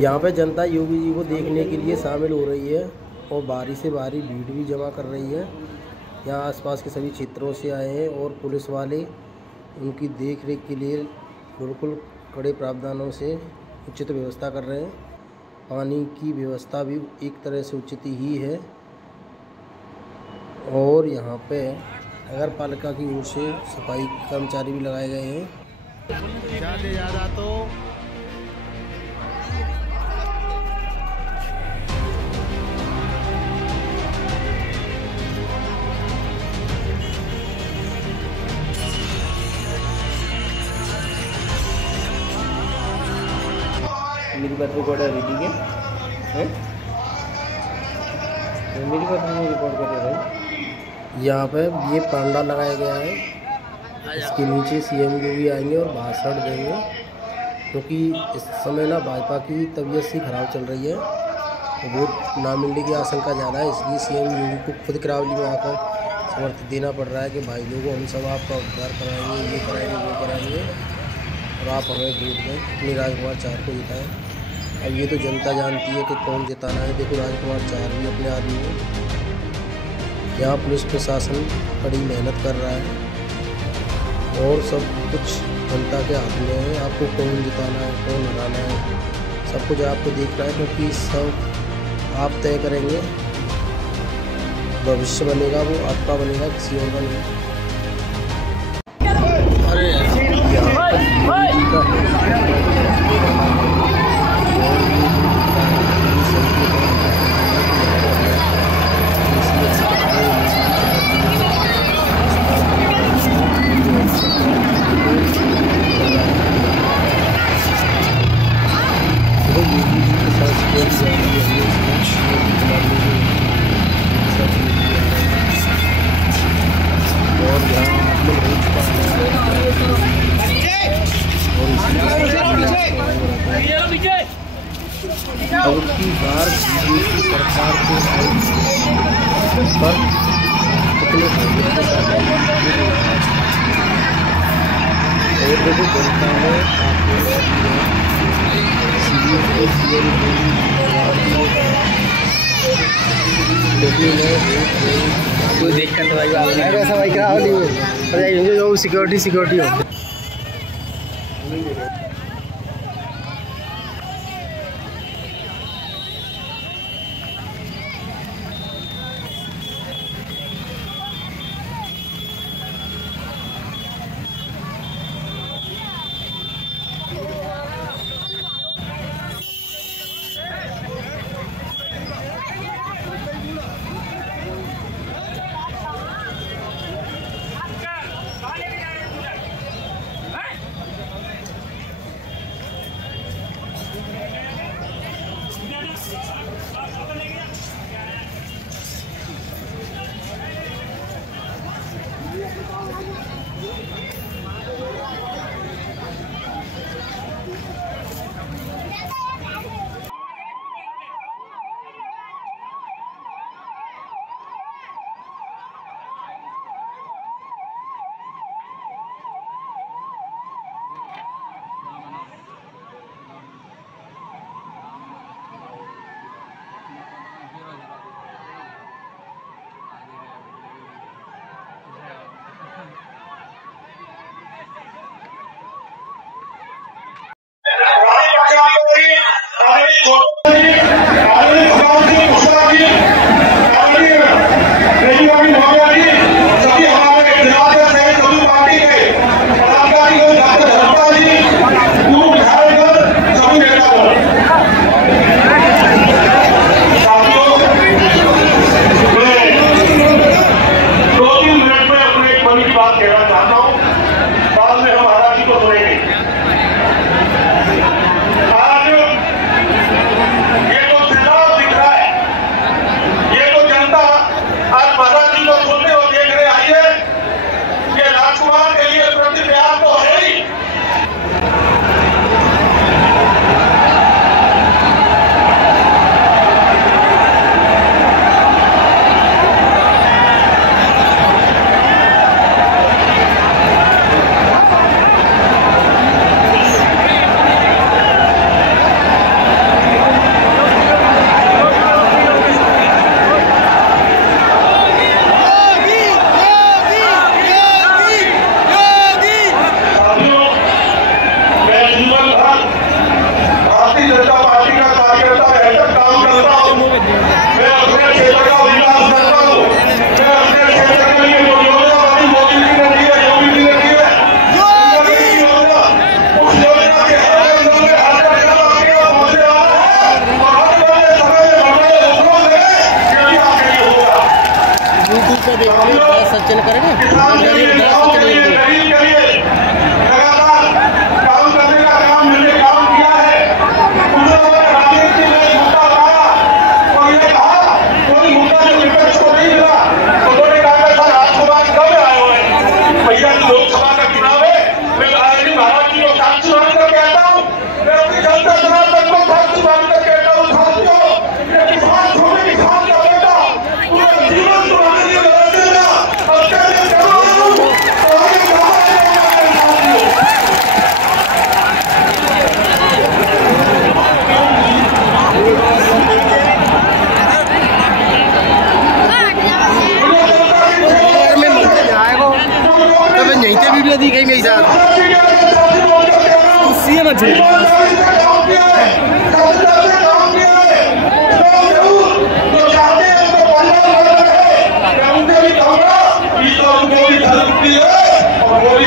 यहाँ पे जनता योगी जी को देखने के लिए शामिल हो रही है और भारी से भारी भीड़ भी जमा कर रही है। यहाँ आसपास के सभी क्षेत्रों से आए हैं और पुलिस वाले उनकी देख रेख के लिए बिल्कुल कड़े प्रावधानों से उचित व्यवस्था कर रहे हैं। पानी की व्यवस्था भी एक तरह से उचित ही है और यहाँ पे नगर पालिका की ओर से सफाई कर्मचारी भी लगाए गए हैं। ज़्यादा तो मेरी बात रिकॉर्ड है ठीक है? मेरी बात रिकॉर्ड कर रहे हैं। यहाँ पे ये पंडाल लगाया गया है, इसके नीचे सीएम योगी आएंगे और भाषण देंगे क्योंकि इस समय ना भाजपा की तबीयत सी खराब चल रही है, वोट ना मिलने की आशंका ज़्यादा है, इसलिए सीएम योगी को खुद करावली में आकर समर्थन देना पड़ रहा है कि भाई लोगों हम सब आपका उद्धार कराएंगे, ये कराएंगे, वो कराएंगे और आप हमें वोट दें, अपनी राजकुमार चार को जिताएं। अब ये तो जनता जानती है कि कौन जिताना है। देखो राजकुमार चार भी अपने आदमी में। यहाँ पुलिस प्रशासन कड़ी मेहनत कर रहा है और सब कुछ जनता के हाथ में है। आपको कौन जिताना है, कौन हराना है, सब कुछ आपको देखना है क्योंकि सब आप तय करेंगे। भविष्य बनेगा वो आपका बनेगा, किसी और का नहीं। अब की बार बीजेपी सरकार को पर कितने और देखो जनता ने कोई देखकर तो भाई ऐसा भाई क्या हो सिक्योरिटी हो।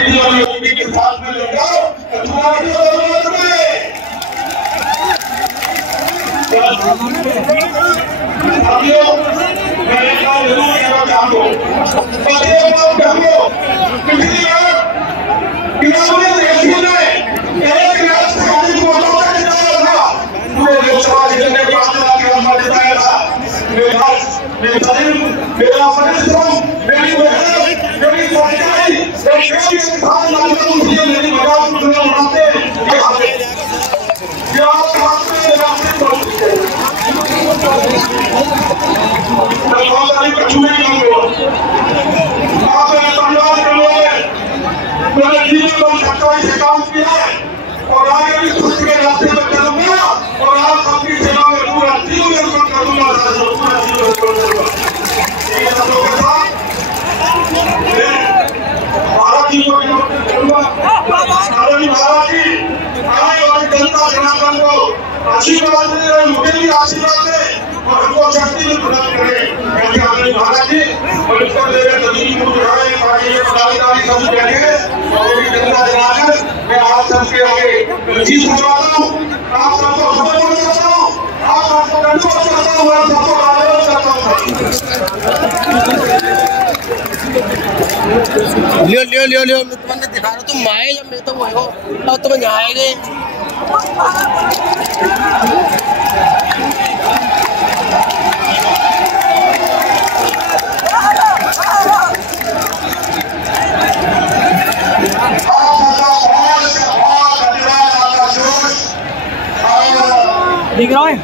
दीदी और योगी के साथ में ले जाओ तो तुम्हारी जरूरत नहीं। साथियों मैं एक बात जरूर कहना चाहता हूँ, और आगे भी खुद के रास्ते में चलूंगा और आप सबकी सेवा में पूरा जीवन करूंगा। भारत जी को करूंगा, महाराज जी आए और जनता जनार्दन को आशीर्वाद दे, मुझे भी आशीर्वाद दे और हमको शक्ति में प्रदान करे। महाराज जी और इसको लेकर जमीन को उठाए, पार्टी के पदाधिकारी सब बैठे और जनता जनार्दन मैं आप सबके आगे जीत करवाता हूँ, आप सबको समर्पण करता हूँ, आप सबको धन्यवाद करता हूँ और सबको आदर करता हूँ। लियो लियो लियो लियो मैं तुम्हें दिखा रहा हूँ, तुम आए जब मैं तो वो हो और तुम यहाँ आएंगे। दिख रहा है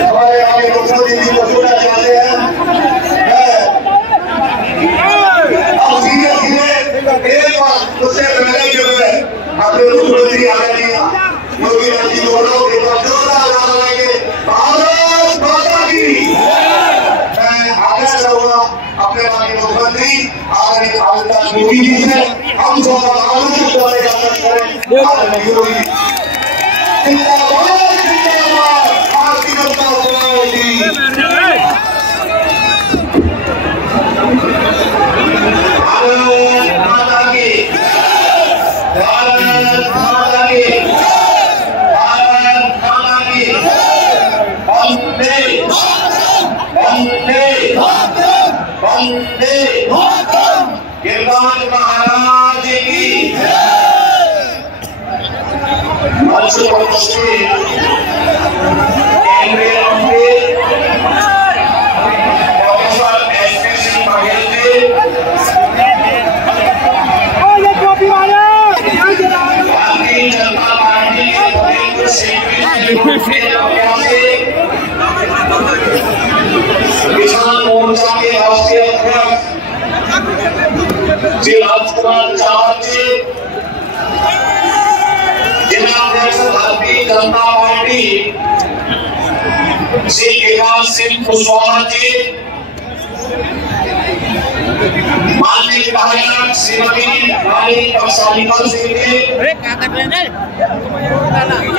हमारे आगे लोगों दीदी को सुनना चाहते हैं। अब धीरे धीरे एक बार उससे पहले जो है अपने मुख्यमंत्री आ गए योगी जी बोलो जोरदार लगाएंगे भारत माता की। मैं आगे रहूंगा अपने माननीय मुख्यमंत्री आदरणीय योगी जी से हम दोनों आगे करें आदरणीय योगी जिंदाबाद जिंदाबाद भारतीय जनता पार्टी। भारत माता की, भारत माता की, भारत माता की। वंदे वंदे वंदे गिरगान महाराज की। केंद्रीय मंत्री professor SP Singh Baghel ji, Bharatiya Janata party के किसान मोर्चा के राष्ट्रीय अध्यक्ष श्री राजकुमार चावल जी, जिलाध्यक्ष भारतीय जनता पार्टी श्री विकास सिंह कुशवाहा जी, माननीय विधायक श्रीमती रानी कमसालिका सिंह जी,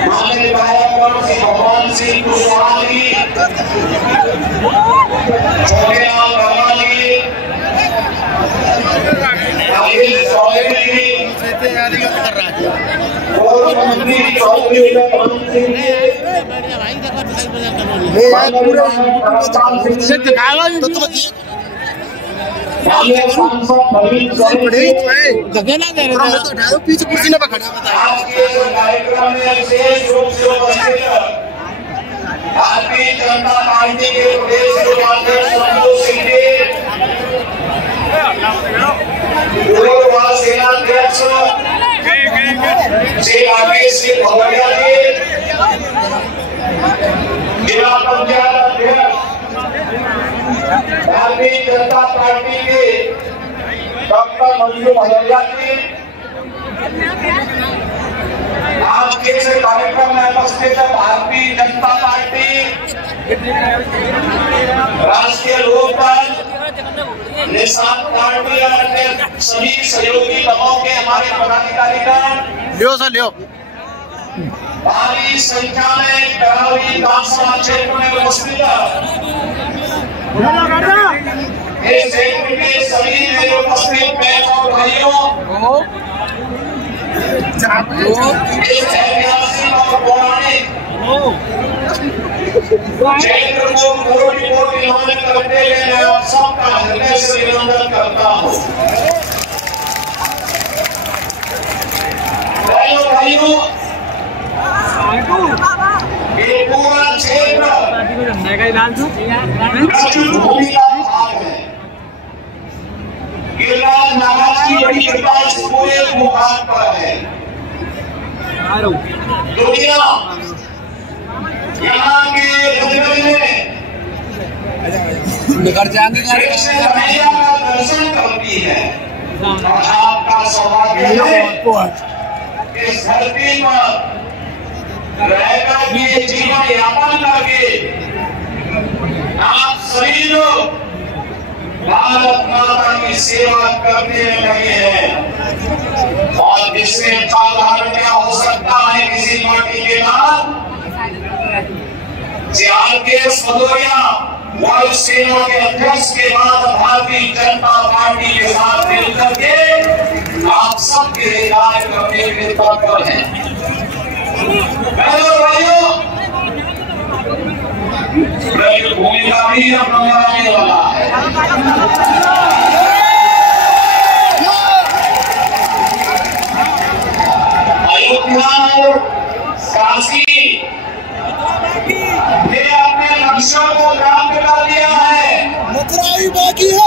माननीय विधायक श्री भगवान सिंह कुशवाहा जी, छोटेलाल वर्मा जी, राजेश चौधरी जी, और मंत्री चौधरी पीछे कुर्सी न पकड़ा कार्यक्रम में विशेष रूप से उपस्थित भारतीय जनता पार्टी के प्रदेश उपाध्यक्ष संतोष सिंह जी, पूर्व सेनाध्यक्ष श्री राकेश सिंह भगोरिया जी, जिला पंचायत अध्यक्ष भारतीय जनता पार्टी के डॉक्टर मंजू भदौरिया जी, आज के इस कार्यक्रम में उपस्थित भारतीय जनता पार्टी राष्ट्रीय लोकदल निशान पार्टी और अन्य सभी सहयोगी दलों के हमारे पदाधिकारीगण लियो सर लियो भारी संख्या में करारी विधानसभा क्षेत्र में उपस्थित इस क्षेत्र के सभी मेरे उपस्थित बहनों और भाइयों, इस ऐतिहासिक और पौराणिक क्षेत्र को कोटि कोटि नमन करते हुए मैं आप सबका हृदय से अभिनंदन करता हूँ। भाइयों, ये पूरा क्षेत्र भूमि का भाग है। गिरिराज महाराज की बड़ी कृपा इस पूरे भूभाग पर है। दुनिया यहाँ के रंगमंच में मैया का दर्शन करती है और आपका सौभाग्य है इस धरती पर रहकर के जीवन यापन करके आप सभी लोग भारत माता की सेवा करने में लगे हैं। और जिससे साधारण क्या हो सकता है किसी पार्टी के नाम CRPF भदौरिया वायुसेना के अध्यक्ष के बाद भारतीय जनता पार्टी के साथ मिलकर के आप सबके कार्य करने के तत्पर हैं। भाइयों, भूमिका भी अपना बनाने वाला है। अयोध्या और काशी ने अपने लक्ष्यों को प्राप्त कर लिया है। मथुरा ही बाकी है।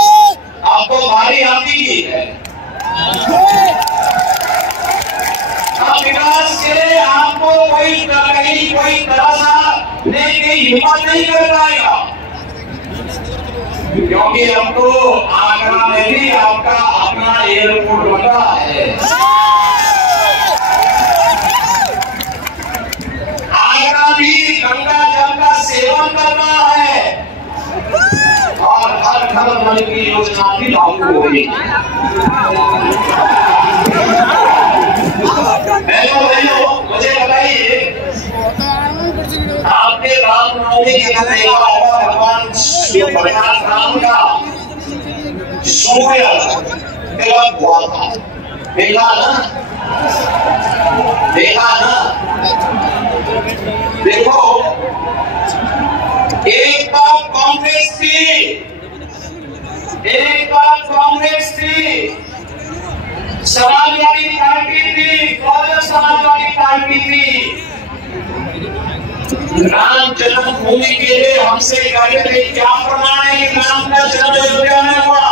आपको भारी आती है। विकास के लिए आपको कोई तरह की हिम्मत नहीं कर पाएगा, क्योंकि हमको आगरा में भी आपका अपना एयरपोर्ट बना है। आगरा भी गंगा जल का सेवन करना है और हर घर नल की योजना भी लागू होगी। भाइयों, मुझे बताइए, आपके रामनवमी के दिन देखा होगा भगवान राम का सूर्य तिलक हुआ था। देखा ना? देखो, एक बार कांग्रेस थी, समाजवादी पार्टी थी, बहुजन समाजवादी पार्टी थी। राम जन्मभूमि के लिए हमसे कहते थे क्या प्रमाण है कि राम का जन्म अयोध्या में हुआ,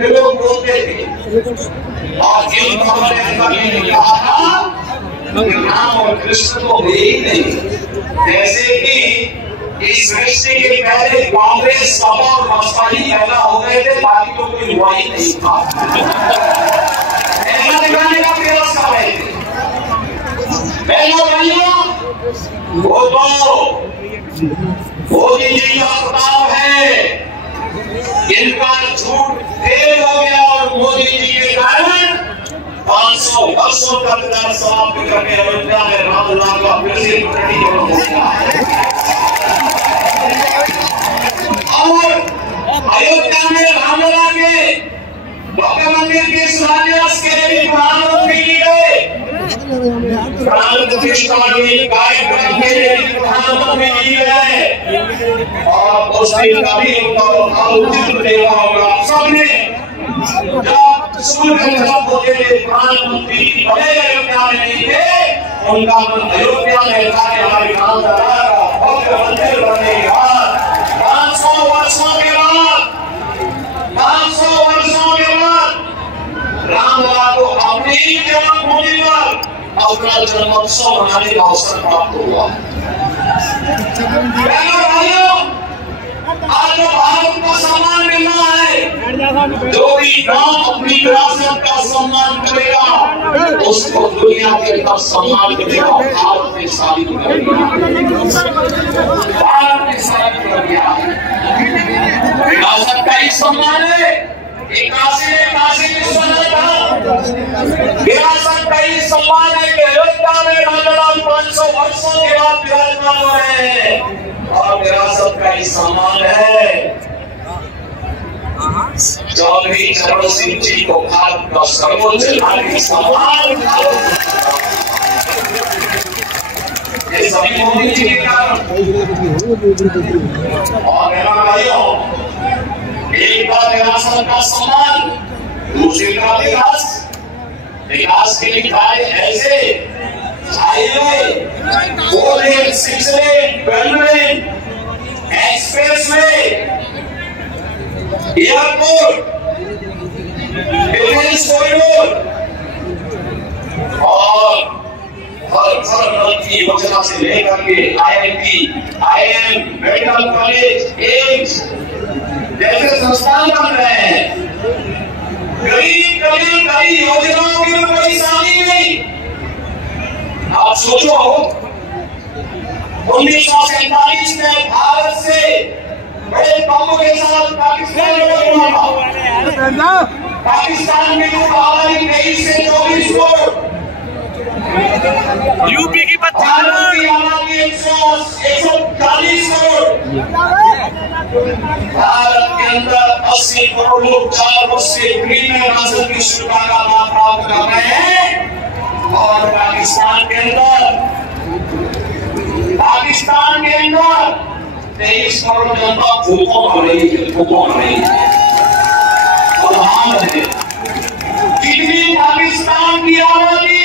ये लोग बोलते थे। और जिन लोगों ने कहा था कि राम और कृष्ण तो हुए ही नहीं, जैसे कि इस सृष्टि के पहले कांग्रेस, सपा और बसपा ही पैदा हो गए थे, बाकी तो कोई हुआ ही नहीं था। ऐसा दिखाने का प्रयास कर रहे थे। भाइयों, वो तो मोदी जी का प्रताप है, इनका झूठ फेल हो गया और मोदी जी के कारण 500 वर्षों तक समाप्त करके अयोध्या में रामलला का फिर से प्रकटीकरण हो गया है। और अयोध्या में रामलला के भव्य मंदिर के शिलान्यास के लिए भी प्रधानमंत्री जी गए। प्राण प्रतिष्ठा की प्रधानमंत्री जी गए और उस दिन का भी उचित देखा होगा सबने। जब सूर्य होते थे प्रधानमंत्री भले अयोध्या में नहीं थे, उनका मन अयोध्या में था कि हमारे राम लला का भव्य मंदिर बनने के बाद 500 वर्षों के बाद रामलला को अपनी ही जन्मभूमि पर अपना जन्मोत्सव मनाने का अवसर प्राप्त हुआ। भाइयों, आज जो भारत को सम्मान मिलना है, जो भी गांव अपनी विरासत का सम्मान करेगा, उसको दुनिया के अंदर सम्मान मिलेगा। भारत ने साबित कर दिया, विरासत का ही सम्मान है। काशी विश्वनाथ था, विरासत का ही सम्मान है कि अयोध्या में रामलला 500 वर्षों के बाद विराजमान हो रहे हैं और विरासत का ही सम्मान है चौधरी चरण सिंह जी को भारत का सर्वोच्च नागरिक सम्मान ये सभी मोदी जी के कारण। और भाइयों, एक बार विरासत का सम्मान, दूसरी तरफ विकास के लिए कार्य ऐसे highway, 4 lane, 6 lane, 12 lane, expressway, airport, defence corridor और हर की योजना से लेकर के IIT, IIM, medical college, AIIMS जैसे संस्थान बन रहे हैं। गरीब कल्याणकारी योजनाओं की कोई परेशानी नहीं। आप सोचो 1947 में भारत से बड़े बम के साथ पाकिस्तान पाकिस्तान में आबादी 23 से 24 करोड़, यूपी की 25 आबादी 140 करोड़, भारत के अंदर 80 करोड़ लोग 4 वर्ष से फ्री में राशन की सुविधा का लाभ प्राप्त कर रहे हैं। और पाकिस्तान के अंदर 23 करोड़ जनता भूखों मर रही है, जितनी पाकिस्तान की आबादी,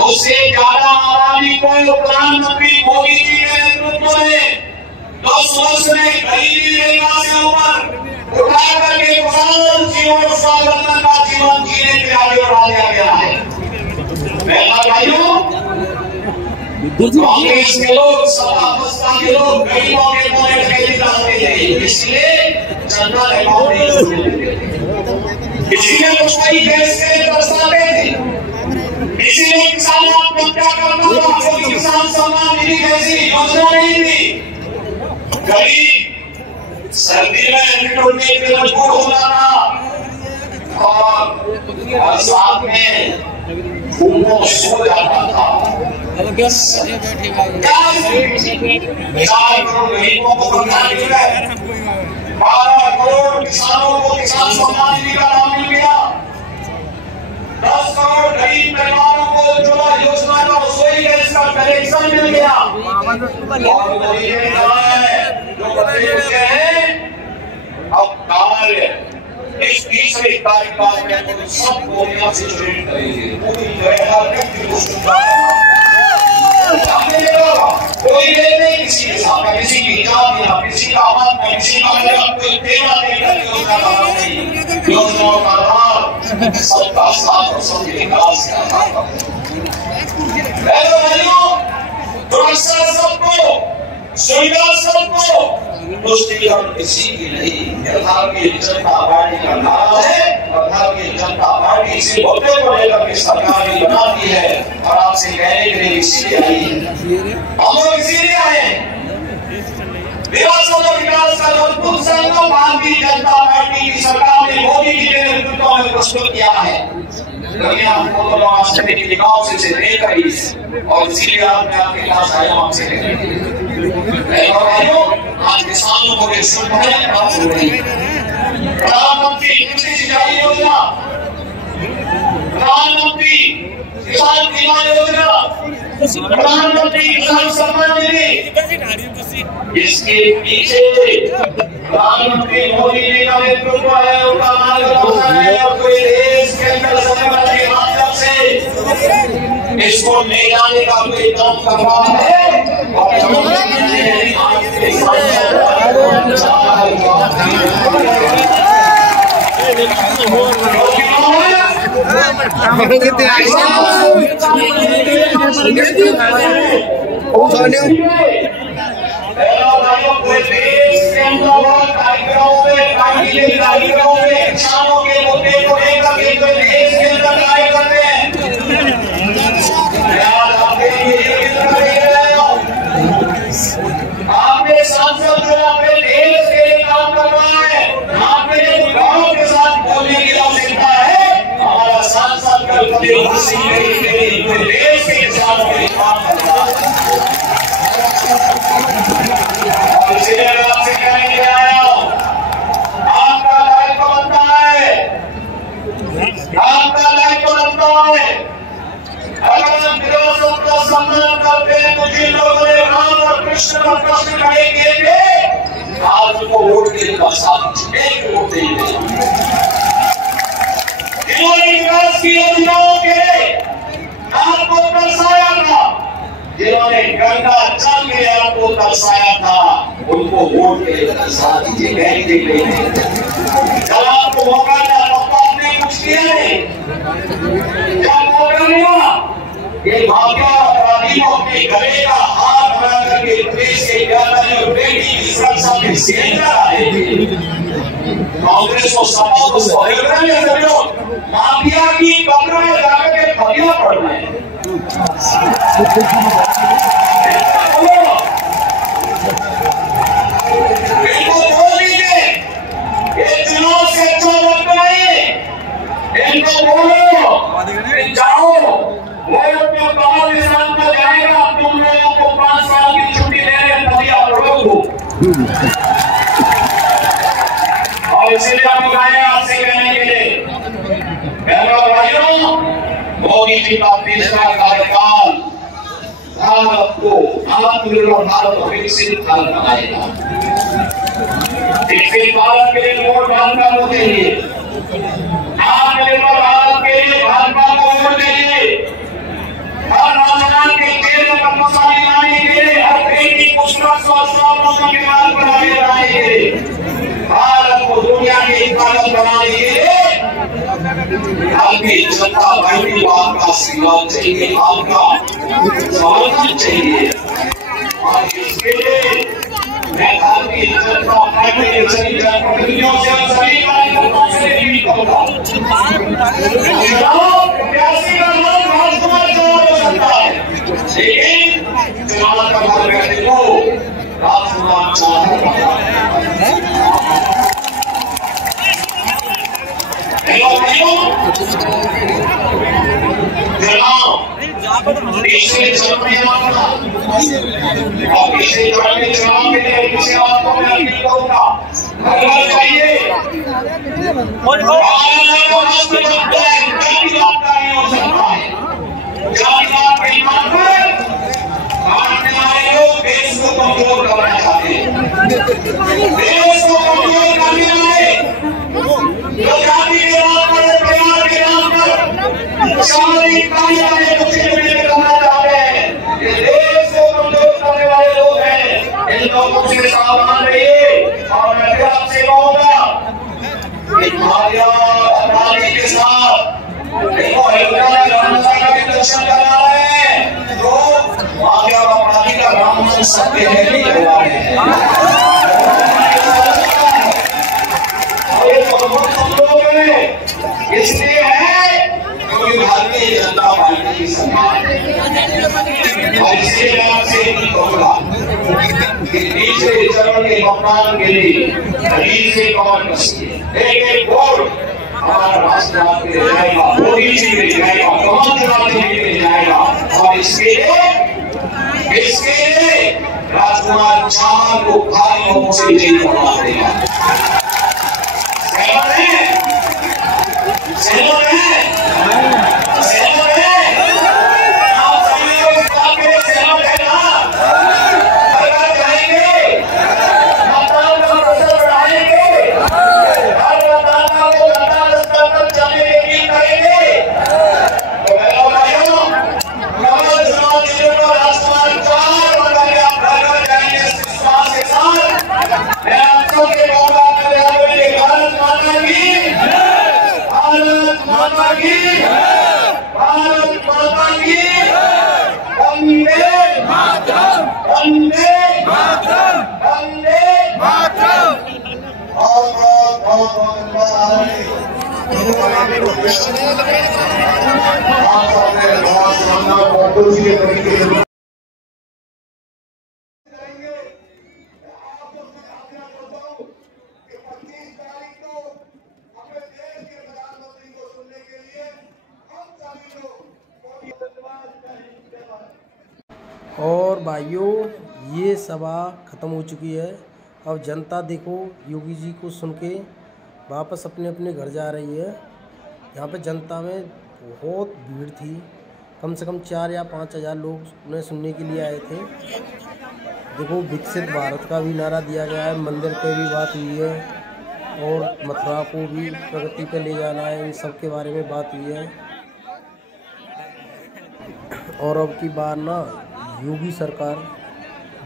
उससे ज्यादा आबादी को प्रधानमंत्री मोदी जी के नेतृत्व में 10 वर्ष में गरीबी रेखा से ऊपर उठा करके जीवन स्वावलंबन का जीवन जीने के आगे बढ़ा दिया गया है। भाइयों, कांग्रेस के लोग, सपा बसपा के लोग गरीबों के कोने ढकेले डालते थे, इसलिए जनता इसीलिए मुश्किल गैस के प्रस्तावे थे, इसीलिए किसान आत्महत्या करना था, क्योंकि किसान सम्मान निधि जैसी योजना नहीं थी। गरीब सर्दी में निकलने के मजबूर होना था और साथ में उनको सो जाता था। 4 करोड़ गरीबों को भुगतान मिल गए, 12 करोड़ किसानों को किसान सम्मान निधि का लाभ मिल गया, 10 करोड़ गरीब परिवारों को उज्ज्वला योजना का रसोई गैस का कनेक्शन मिल गया। और ये जो बच्चे उसके हैं, अब कार्य इस 30वीं कार्यकाल में सब मोदियों से जुड़े करेंगे। कोई लेने किसी के साथ, किसी की जात या किसी का मत, किसी का कोई तेरा योजनाओं का लाभ सबका साथ और सबके विकास का लाभ। सुरक्षा सबको, सुविधा सबको, तुष्टिकरण किसी की नहीं। भारतीय जनता पार्टी का नाम है और भारतीय जनता पार्टी इसे मुद्दे को लेकर के सरकार भी बनाती है और आपसे कहने के लिए इसीलिए आई है। हम लोग इसीलिए आए हैं। विकास और विकास का अद्भुत संगम भारतीय जनता पार्टी की सरकार ने मोदी जी के नेतृत्व में प्रस्तुत किया है। दुनिया हमको गाँव से लेकर और इसीलिए आपके पास आया आपसे आज किसानों को एक सुविधाएं प्राप्त हो रही है। प्रधानमंत्री कृषि सिंचाई योजना, प्रधानमंत्री किसान बीमा योजना, प्रधानमंत्री किसान सम्मान निधि, इसके पीछे प्रधानमंत्री मोदी जी का नेतृत्व है, उनका मार्गदर्शन है और पूरे देश के अंदर संगठन के माध्यम से इसको ले जाने का कोई काम कर रहा है। किसानों के मुद्दे को लेकर के देश के अंदर कार्य करते हैं। आपने सांसद जो अपने देश के लिए काम कर रहा है, आपने गांव के साथ बोलने की आवश्यकता है। हमारा सांसद कल देश के किसानों के लिए काम कर रहा है। और इसलिए मैं आपसे कहने के लिए आया हूं, आपका अगर हम विरोधों का सम्मान करते हैं तो जिन लोगों ने राम और कृष्ण का प्रश्न खड़े किए थे आज उनको वोट देने का साथ एक वोट देंगे। जिन्होंने विकास की योजनाओं के आपको दर्शाया था, जिन्होंने गंगा जल के आपको दर्शाया था, उनको वोट देने का साथ दीजिए। जब आपको मौका मिला तो आपने कुछ किया नहीं, जब मौका मिला ये माफिया अपराधियों अपने गले का हाथ बना करके देश के व्यापारी और बेटी की सुरक्षा में सेंटर आए थे। कांग्रेस को सपोर्ट माफिया की कब्र में जाकर के फतिया पड़ रहे हैं। इनको बोल दीजिए ये चुनाव से अच्छा वक्त नहीं, इनको बोलो जाओ वो अपने कमल निशान पर जाएगा, तुम लोगों को 5 साल की छुट्टी देने फतिया पड़ोगे। और इसीलिए हम आए आपसे कहने के लिए भाइयों, मोदी जी का तीसरा कार्यकाल भारत को आत्मनिर्भर भारत और विकसित भारत बनाएगा। विकसित भारत के लिए वोट भाजपा को चाहिए, आत्मनिर्भर भारत के लिए भाजपा को वोट चाहिए। हर नौजवान के चेहरे पर मसाले लाने के लिए, हर बेटी को सुरक्षा के मार्ग पर आगे बढ़ाने के लिए, भारत को दुनिया की ताकत बनाने के लिए आपकी जनता पार्टी को आपका आशीर्वाद चाहिए, आपका समर्थन चाहिए। और इसके लिए मैं भारतीय जनता पार्टी के सभी जनप्रतिनिधियों से और सभी कार्यकर्ताओं से भी कहूंगा, चुनाव प्रत्याशी का नाम राजकुमार चुनाव हो सकता है, लेकिन चुनाव का हल करने को राजकुमार चुनाव पिछले चुनाव के लिए इसे आपको मैं अपील करूंगा, चाहिए नहीं हो सकता है। जातिवाद के नाम पर बांटने वाले लोग देश को कमजोर करना चाहते हैं, देश को कमजोर करने वाले जो जाति के नाम पर, परिवार के नाम पर सामाजिक कार्य वाले करना चाहते हैं, ये देश को कमजोर करने वाले लोग हैं। इन लोगों से सावधान रहिए। और मैं फिर आपसे कहूंगा अपराधी के साथ देखो, अयोध्या में रामलला का भी दर्शन करा रहे हैं, तो माफिया अपराधी का राम मन सत्य है भी करवा रहे हैं। इसलिए है क्योंकि भारतीय जनता पार्टी की सरकार है। और इसलिए मैं आपसे नहीं कहूंगा कि तीसरे चरण के मतदान के लिए गरीब से कमर कसिए, एक वोट हमारा राष्ट्रवाद के लिए जाएगा, मोदी जी के लिए जाएगा, कमल के लिए जाएगा। और इसके लिए राजकुमार चावल को भारी लोगों से नहीं करवा देगा। और भाइयों, ये सभा ख़त्म हो चुकी है। अब जनता देखो योगी जी को सुन के वापस अपने अपने घर जा रही है। यहाँ पे जनता में बहुत भीड़ थी कम से कम 4 या 5 हज़ार लोग उन्हें सुनने के लिए आए थे। देखो विकसित भारत का भी नारा दिया गया है, मंदिर पे भी बात हुई है और मथुरा को भी प्रगति पे ले जाना है, इन सब के बारे में बात हुई है। और अब की बार ना योगी सरकार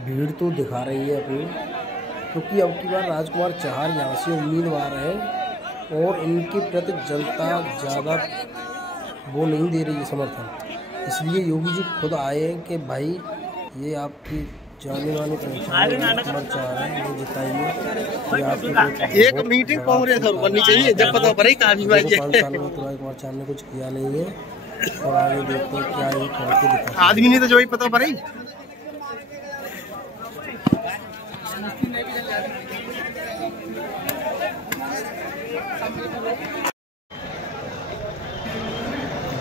भीड़ तो दिखा रही है अपनी, क्योंकि अब की बार राजकुमार चहार यहाँ से उम्मीदवार हैं और इनके प्रति जनता ज़्यादा वो नहीं दे रही है समर्थन। इसलिए योगी जी खुद आए हैं कि भाई ये आपकी जाने माने राजकुमार चहार हैं, ये जिताइए, ये आपकी एक मीटिंग कांग्रेस और करनी चाहिए जब पता पड़े काफी बात 5 साल में राजकुमार चहार ने कुछ किया नहीं है और आगे देखते हैं क्या ये करके दिखा। आदमी नहीं तो जो ही पता पड़े।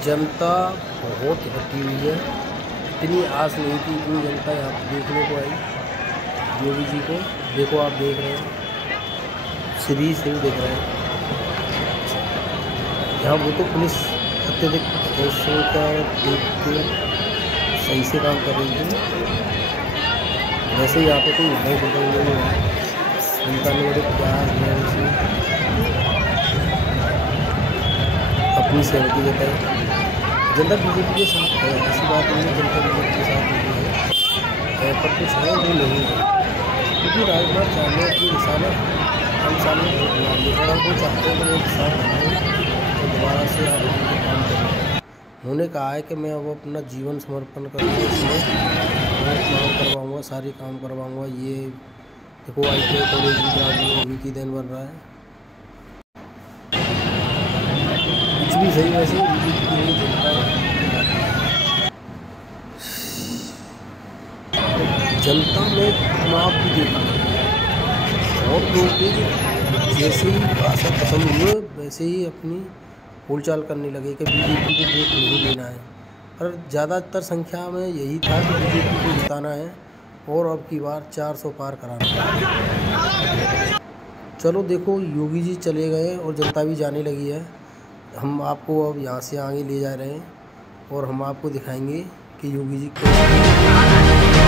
जनता बहुत इकट्ठी हुई है, इतनी आस नहीं थी, इतनी जनता यहाँ पर देखने को आई योगी जी को। देखो आप देख रहे हैं, श्री सिंह देख रहे हैं यहाँ। वो तो पुलिस अत्यधिक का देख के सही से काम कर रही थी। वैसे यहाँ पे कोई नहीं नहीं हुआ, जनता ने बड़े प्यार से अपनी सहमति जताई। जनता बीजेपी के साथ है, ऐसी बात नहीं है जनता बीजेपी के साथ नहीं है, पर कुछ है जो नहीं है, क्योंकि राजकुमार चहार की निशाना हम सामने वोट दिया, अगर वो चाहते हैं तो एक साथ बनाएं तो दोबारा से आप उनके काम करें। उन्होंने कहा है कि मैं अब अपना जीवन समर्पण करूँगा, इसमें काम करवाऊँगा, सारे काम करवाऊँगा। ये देखो ITI कॉलेज भी अभी की दिन बन रहा है, कुछ भी सही वैसे बीजेपी की नहीं चलता है। जनता में चुनाव भी देखा और लोग जैसे ही भाषा पसंद हुए वैसे ही अपनी बोलचाल करने लगे कि बीजेपी को वोट नहीं देना है। पर ज़्यादातर संख्या में यही था कि बीजेपी को जिताना है और अब की बार 400 पार कराना है। चलो देखो योगी जी चले गए और जनता भी जाने लगी है। हम आपको अब यहाँ से आगे ले जा रहे हैं और हम आपको दिखाएंगे कि योगी जी कैसे